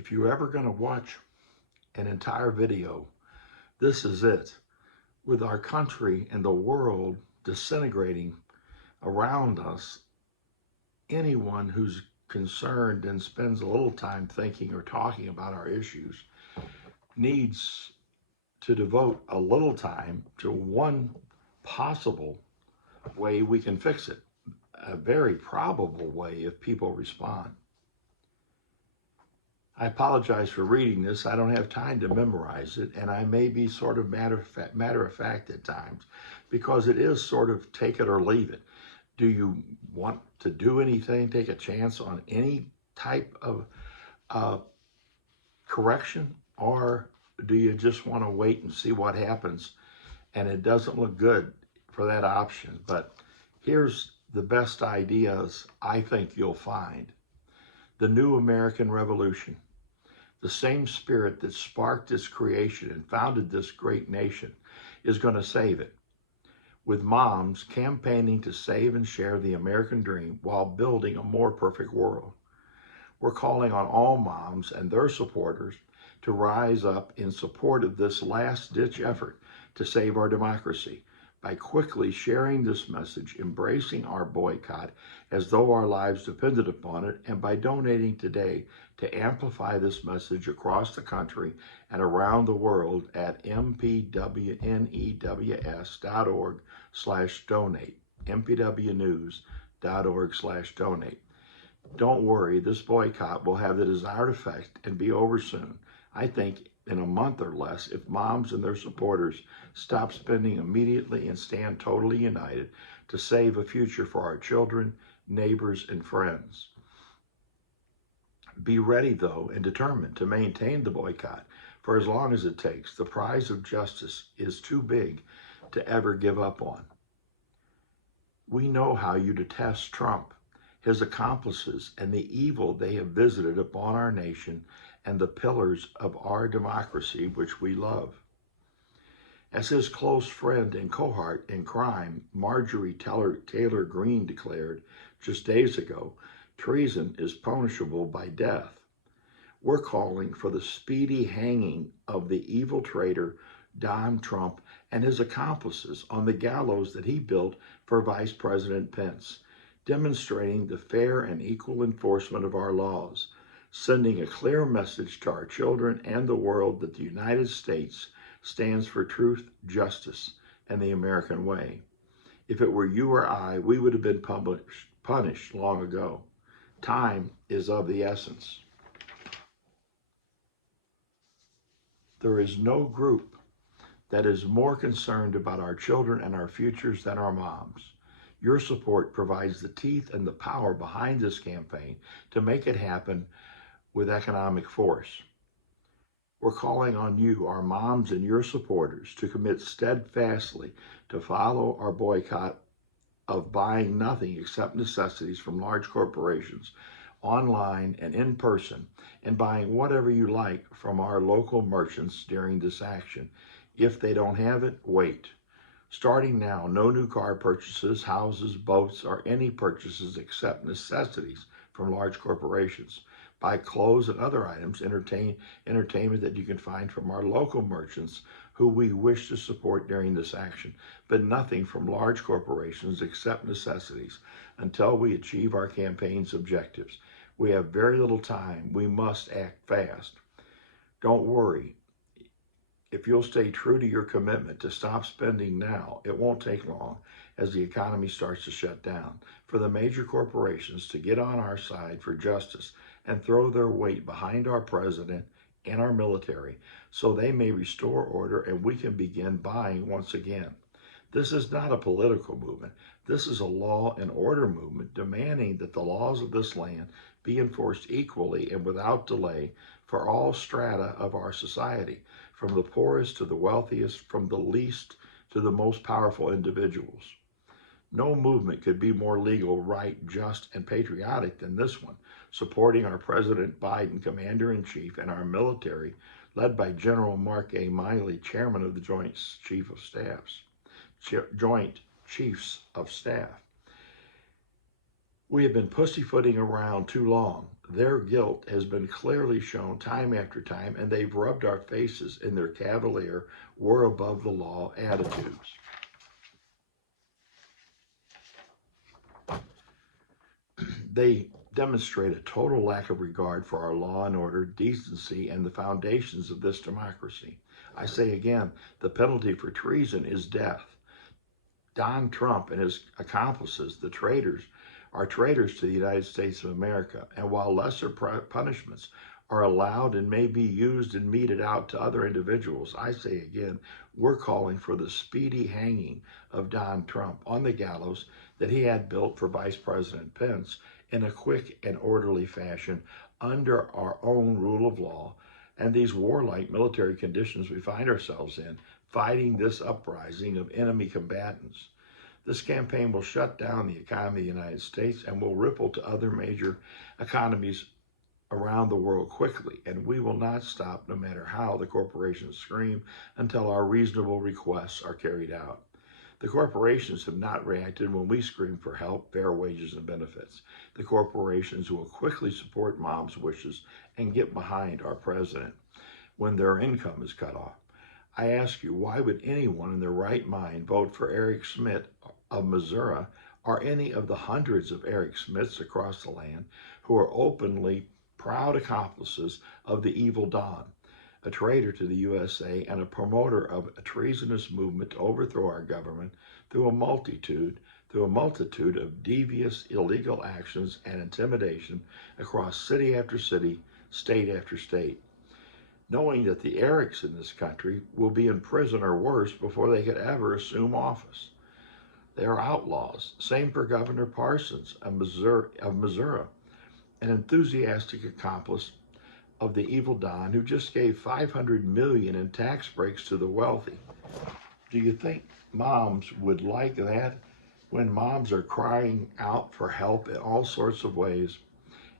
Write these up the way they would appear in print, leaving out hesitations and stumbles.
If you're ever going to watch an entire video, this is it. With our country and the world disintegrating around us, anyone who's concerned and spends a little time thinking or talking about our issues needs to devote a little time to one possible way we can fix it, a very probable way if people respond. I apologize for reading this. I don't have time to memorize it, and I may be sort of matter of fact at times because it is sort of take it or leave it. Do you want to do anything, take a chance on any type of uh, correction, or do you just want to wait and see what happens? And it doesn't look good for that option. But here's the best ideas I think you'll find. The new American Revolution. The same spirit that sparked its creation and founded this great nation is going to save it. With moms campaigning to save and share the American dream while building a more perfect world. We're calling on all moms and their supporters to rise up in support of this last-ditch effort to save our democracy by quickly sharing this message, embracing our boycott as though our lives depended upon it, and by donating today to amplify this message across the country and around the world at mpwnews.org/donate, mpwnews.org/donate. Don't worry, this boycott will have the desired effect and be over soon. I think in a month or less, if moms and their supporters stop spending immediately and stand totally united to save a future for our children, neighbors, and friends. Be ready, though, and determined to maintain the boycott for as long as it takes. The prize of justice is too big to ever give up on. We know how you detest Trump, his accomplices, and the evil they have visited upon our nation and the pillars of our democracy, which we love. As his close friend and cohort in crime, Marjorie Taylor Greene, declared just days ago, treason is punishable by death. We're calling for the speedy hanging of the evil traitor Donald Trump and his accomplices on the gallows that he built for Vice President Pence, demonstrating the fair and equal enforcement of our laws, sending a clear message to our children and the world that the United States stands for truth, justice, and the American way. If it were you or I, we would have been punished long ago. Time is of the essence. There is no group that is more concerned about our children and our futures than our moms. Your support provides the teeth and the power behind this campaign to make it happen with economic force. We're calling on you, our moms and your supporters, to commit steadfastly to follow our boycott of buying nothing except necessities from large corporations, online and in person, and buying whatever you like from our local merchants during this action. If they don't have it, wait. Starting now, no new car purchases, houses, boats, or any purchases except necessities from large corporations. Buy clothes and other items, entertainment that you can find from our local merchants who we wish to support during this action, but nothing from large corporations except necessities until we achieve our campaign's objectives. We have very little time. We must act fast. Don't worry. If you'll stay true to your commitment to stop spending now, it won't take long as the economy starts to shut down for the major corporations to get on our side for justice and throw their weight behind our president and our military so they may restore order and we can begin buying once again. This is not a political movement. This is a law and order movement demanding that the laws of this land be enforced equally and without delay for all strata of our society, from the poorest to the wealthiest, from the least to the most powerful individuals. No movement could be more legal, right, just, and patriotic than this one, supporting our President Biden, Commander-in-Chief, and our military, led by General Mark A. Miley, Chairman of the Joint Chiefs of Staff. We have been pussyfooting around too long. Their guilt has been clearly shown time after time, and they've rubbed our faces in their cavalier, we're above the law attitudes. They demonstrate a total lack of regard for our law and order, decency, and the foundations of this democracy. I say again, the penalty for treason is death. Don Trump and his accomplices, the traitors, are traitors to the United States of America. And while lesser punishments are allowed and may be used and meted out to other individuals, I say again, we're calling for the speedy hanging of Don Trump on the gallows that he had built for Vice President Pence in a quick and orderly fashion under our own rule of law and these warlike military conditions we find ourselves in, fighting this uprising of enemy combatants. This campaign will shut down the economy of the United States and will ripple to other major economies around the world quickly, and we will not stop no matter how the corporations scream until our reasonable requests are carried out. The corporations have not reacted when we scream for help, fair wages, and benefits. The corporations will quickly support mom's wishes and get behind our president when their income is cut off. I ask you, why would anyone in their right mind vote for Eric Schmidt of Missouri or any of the hundreds of Eric Schmidts across the land who are openly proud accomplices of the evil Don, a traitor to the USA and a promoter of a treasonous movement to overthrow our government through a multitude of devious, illegal actions and intimidation across city after city, state after state, knowing that the Erics in this country will be in prison or worse before they could ever assume office. They are outlaws. Same for Governor Parsons of Missouri, an enthusiastic accomplice of the evil Don who just gave $500 million in tax breaks to the wealthy. Do you think moms would like that when moms are crying out for help in all sorts of ways,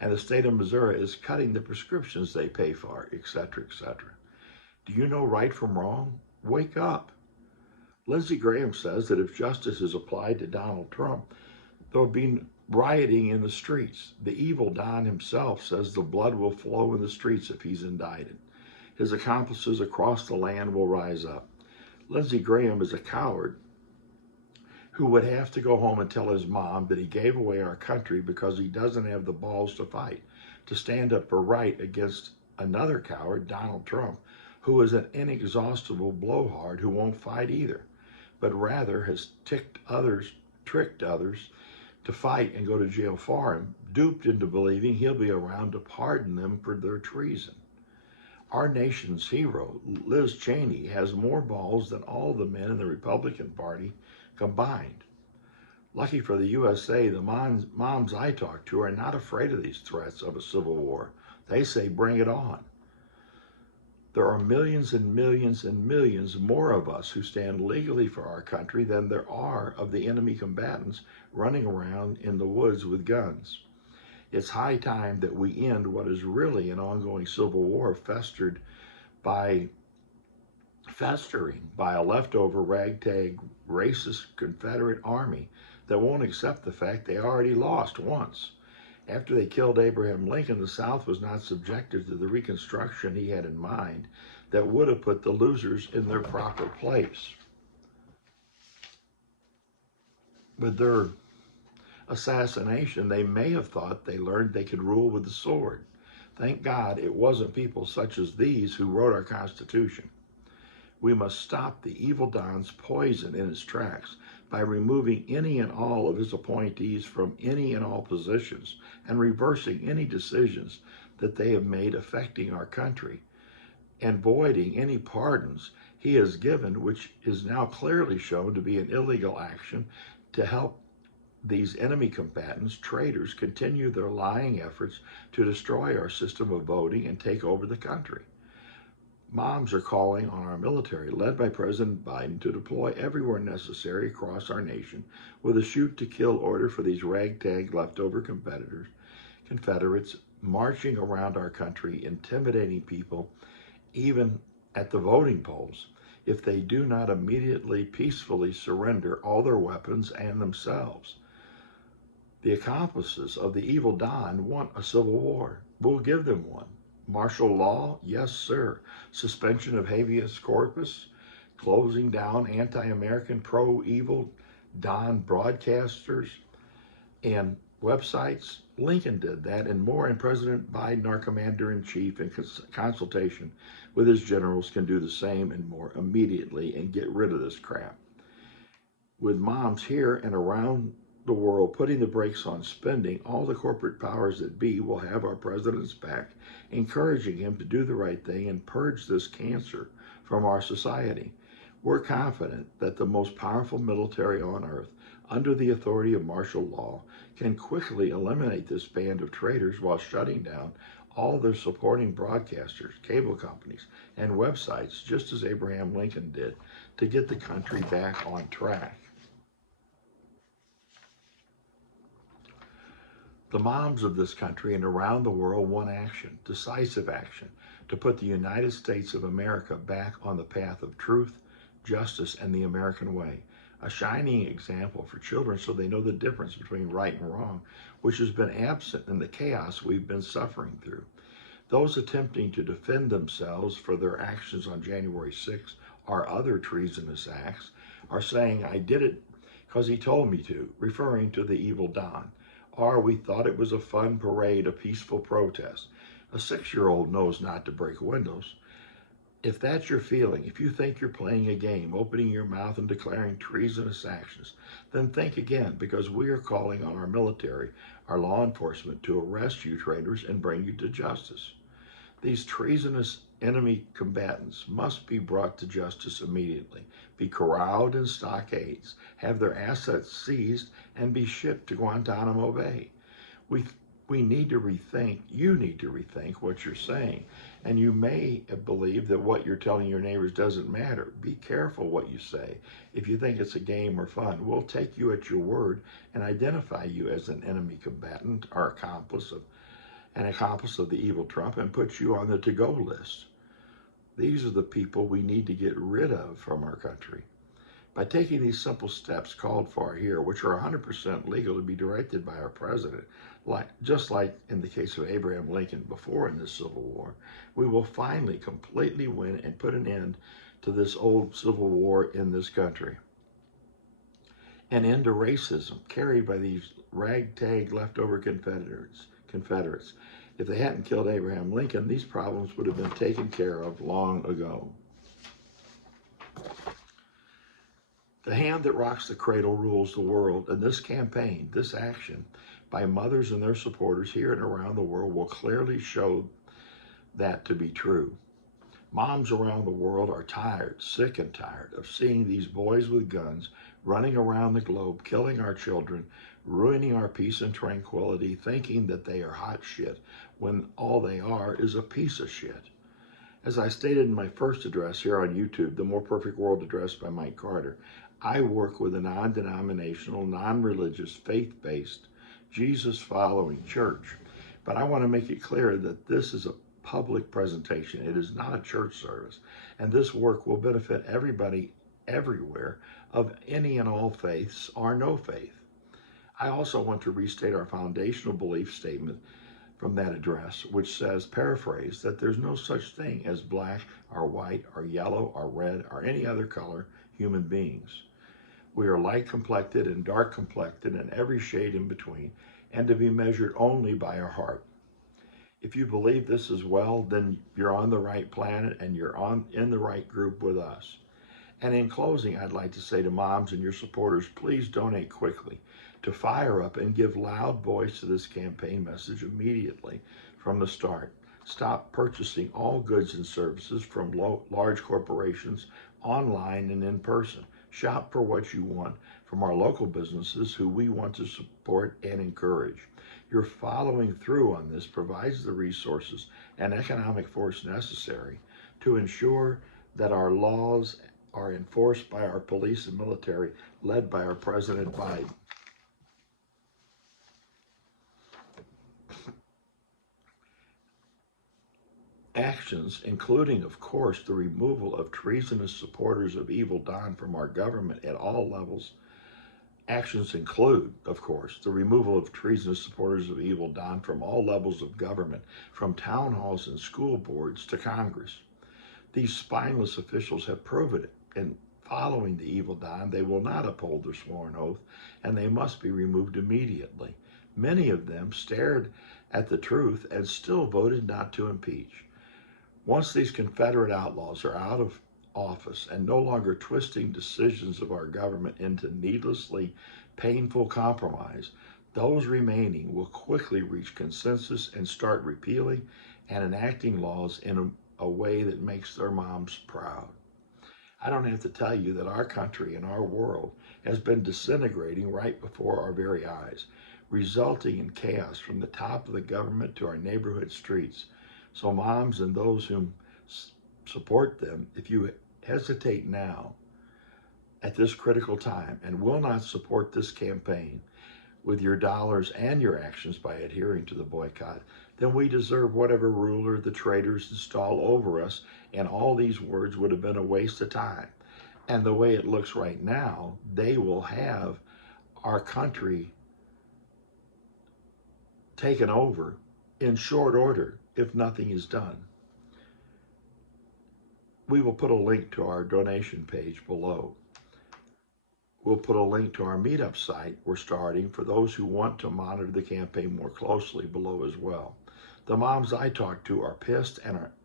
and the state of Missouri is cutting the prescriptions they pay for, etc., etc.? Do you know right from wrong? Wake up. Lindsey Graham says that if justice is applied to Donald Trump, there'll be rioting in the streets. The evil Don himself says the blood will flow in the streets if he's indicted. His accomplices across the land will rise up. Lindsey Graham is a coward who would have to go home and tell his mom that he gave away our country because he doesn't have the balls to fight, to stand up for right against another coward, Donald Trump, who is an inexhaustible blowhard who won't fight either, but rather has tricked others to fight and go to jail for him, duped into believing he'll be around to pardon them for their treason. Our nation's hero, Liz Cheney, has more balls than all the men in the Republican Party combined. Lucky for the USA, the moms I talk to are not afraid of these threats of a civil war. They say, bring it on. There are millions and millions and millions more of us who stand legally for our country than there are of the enemy combatants running around in the woods with guns. It's high time that we end what is really an ongoing civil war festering by a leftover ragtag racist Confederate army that won't accept the fact they already lost once. After they killed Abraham Lincoln, the South was not subjected to the Reconstruction he had in mind that would have put the losers in their proper place. With their assassination, they may have thought they learned they could rule with the sword. Thank God it wasn't people such as these who wrote our Constitution. We must stop the evil Don's poison in its tracks by removing any and all of his appointees from any and all positions and reversing any decisions that they have made affecting our country and voiding any pardons he has given, which is now clearly shown to be an illegal action to help these enemy combatants, traitors, continue their lying efforts to destroy our system of voting and take over the country. Moms are calling on our military, led by President Biden, to deploy everywhere necessary across our nation with a shoot-to-kill order for these ragtag leftover Confederates marching around our country, intimidating people, even at the voting polls, if they do not immediately, peacefully surrender all their weapons and themselves. The accomplices of the evil Don want a civil war. We'll give them one. Martial law? Yes, sir. Suspension of habeas corpus? Closing down anti-American, pro-evil Don broadcasters and websites? Lincoln did that and more, and President Biden, our commander-in-chief, in consultation with his generals, can do the same and more immediately and get rid of this crap. With moms here and around the world putting the brakes on spending, all the corporate powers that be will have our president's back, encouraging him to do the right thing and purge this cancer from our society. We're confident that the most powerful military on earth, under the authority of martial law, can quickly eliminate this band of traitors while shutting down all their supporting broadcasters, cable companies, and websites, just as Abraham Lincoln did, to get the country back on track. The moms of this country and around the world want action, decisive action, to put the United States of America back on the path of truth, justice, and the American way. A shining example for children so they know the difference between right and wrong, which has been absent in the chaos we've been suffering through. Those attempting to defend themselves for their actions on January 6th or other treasonous acts are saying, "I did it because he told me to," referring to the evil Don. Or, "We thought it was a fun parade, a peaceful protest." A 6-year-old knows not to break windows. If that's your feeling, if you think you're playing a game, opening your mouth and declaring treasonous actions, then think again, because we are calling on our military, our law enforcement, to arrest you traitors and bring you to justice. These treasonous enemy combatants must be brought to justice immediately, be corralled in stockades, have their assets seized, and be shipped to Guantanamo Bay. We need to rethink, you need to rethink what you're saying. And you may believe that what you're telling your neighbors doesn't matter. Be careful what you say. If you think it's a game or fun, we'll take you at your word and identify you as an enemy combatant or an accomplice of the evil Trump and put you on the to-go list. These are the people we need to get rid of from our country. By taking these simple steps called for here, which are 100% legal to be directed by our president, just like in the case of Abraham Lincoln before in this Civil War, we will finally completely win and put an end to this old civil war in this country. An end to racism carried by these ragtag leftover Confederates. If they hadn't killed Abraham Lincoln, these problems would have been taken care of long ago. The hand that rocks the cradle rules the world, and this campaign, this action by mothers and their supporters here and around the world will clearly show that to be true. Moms around the world are tired, sick and tired of seeing these boys with guns running around the globe, killing our children, ruining our peace and tranquility, thinking that they are hot shit when all they are is a piece of shit. As I stated in my first address here on YouTube, The More Perfect World Address by Mike Carter, I work with a non-denominational, non-religious, faith-based, Jesus-following church. But I want to make it clear that this is a public presentation. It is not a church service. And this work will benefit everybody everywhere of any and all faiths or no faith. I also want to restate our foundational belief statement from that address, which says, paraphrase, that there's no such thing as black or white or yellow or red or any other color human beings. We are light complected and dark complected and every shade in between, and to be measured only by our heart. If you believe this as well, then you're on the right planet and you're in the right group with us. And in closing, I'd like to say to moms and your supporters, please donate quickly to fire up and give loud voice to this campaign message immediately from the start. Stop purchasing all goods and services from large corporations online and in person. Shop for what you want from our local businesses who we want to support and encourage. Your following through on this provides the resources and economic force necessary to ensure that our laws are enforced by our police and military led by our President Biden. Actions, including, of course, the removal of treasonous supporters of evil Don from our government at all levels, Actions include, of course, the removal of treasonous supporters of evil done from all levels of government, from town halls and school boards to Congress. These spineless officials have proven it. In following the evil don, they will not uphold their sworn oath, and they must be removed immediately. Many of them stared at the truth and still voted not to impeach. Once these Confederate outlaws are out of office and no longer twisting decisions of our government into needlessly painful compromise, those remaining will quickly reach consensus and start repealing and enacting laws in a way that makes their moms proud. I don't have to tell you that our country and our world has been disintegrating right before our very eyes, resulting in chaos from the top of the government to our neighborhood streets. So moms and those whom support them, if you hesitate now at this critical time and will not support this campaign with your dollars and your actions by adhering to the boycott, then we deserve whatever ruler the traitors install over us, and all these words would have been a waste of time. And the way it looks right now, they will have our country taken over in short order if nothing is done. We will put a link to our donation page below. We'll put a link to our meetup site we're starting for those who want to monitor the campaign more closely below as well. The moms I talk to are pissed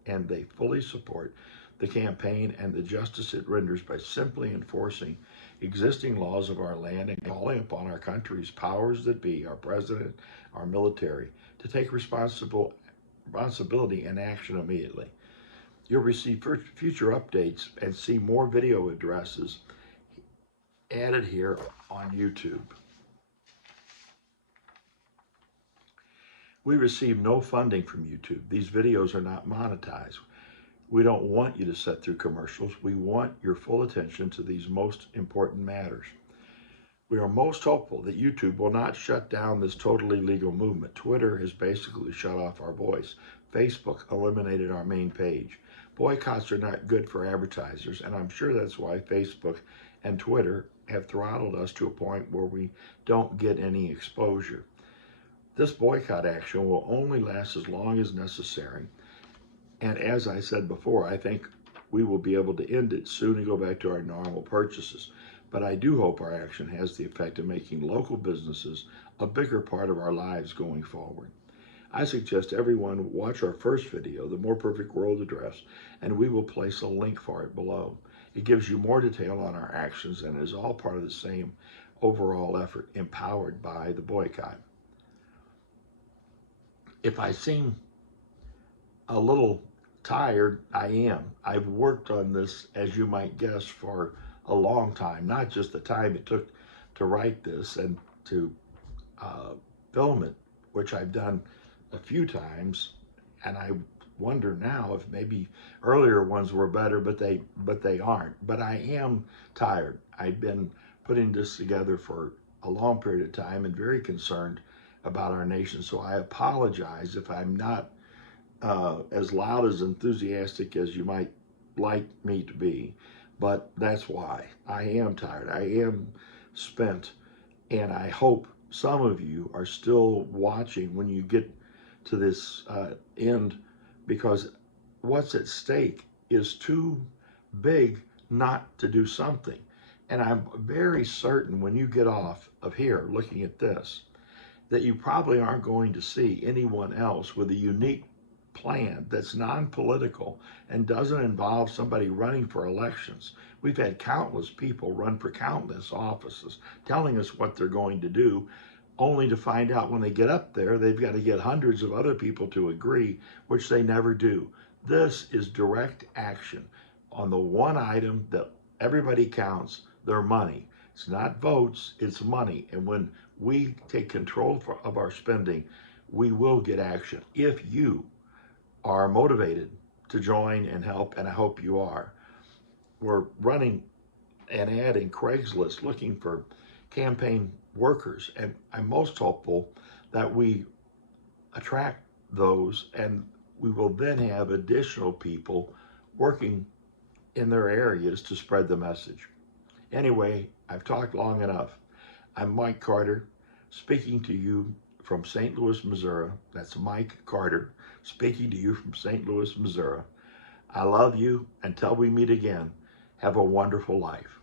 and they fully support the campaign and the justice it renders by simply enforcing existing laws of our land and calling upon our country's powers that be, our president, our military, to take responsibility and action immediately. You'll receive future updates and see more video addresses added here on YouTube. We receive no funding from YouTube. These videos are not monetized. We don't want you to sit through commercials. We want your full attention to these most important matters. We are most hopeful that YouTube will not shut down this totally legal movement. Twitter has basically shut off our voice. Facebook eliminated our main page. Boycotts are not good for advertisers, and I'm sure that's why Facebook and Twitter have throttled us to a point where we don't get any exposure. This boycott action will only last as long as necessary. And as I said before, I think we will be able to end it soon and go back to our normal purchases. But I do hope our action has the effect of making local businesses a bigger part of our lives going forward. I suggest everyone watch our first video, The More Perfect World Address, and we will place a link for it below. It gives you more detail on our actions and is all part of the same overall effort empowered by the boycott. If I seem a little tired, I am. I've worked on this, as you might guess, for a long time, not just the time it took to write this and to film it, which I've done a few times, and I wonder now if maybe earlier ones were better, but they aren't. But I am tired. I've been putting this together for a long period of time and very concerned about our nation. So I apologize if I'm not as loud, as enthusiastic as you might like me to be, but that's why. I am tired. I am spent, and I hope some of you are still watching when you get to this end, because what's at stake is too big not to do something. And I'm very certain when you get off of here looking at this, that you probably aren't going to see anyone else with a unique plan that's non-political and doesn't involve somebody running for elections. We've had countless people run for countless offices telling us what they're going to do, only to find out when they get up there, they've got to get hundreds of other people to agree, which they never do. This is direct action on the one item that everybody counts, their money. It's not votes, it's money. And when we take control of our spending, we will get action. If you are motivated to join and help, and I hope you are. We're running an ad in Craigslist looking for campaign workers, and I'm most hopeful that we attract those, and we will then have additional people working in their areas to spread the message. Anyway, I've talked long enough. I'm Mike Carter, speaking to you from St. Louis, Missouri. That's Mike Carter, speaking to you from St. Louis, Missouri. I love you. Until we meet again, have a wonderful life.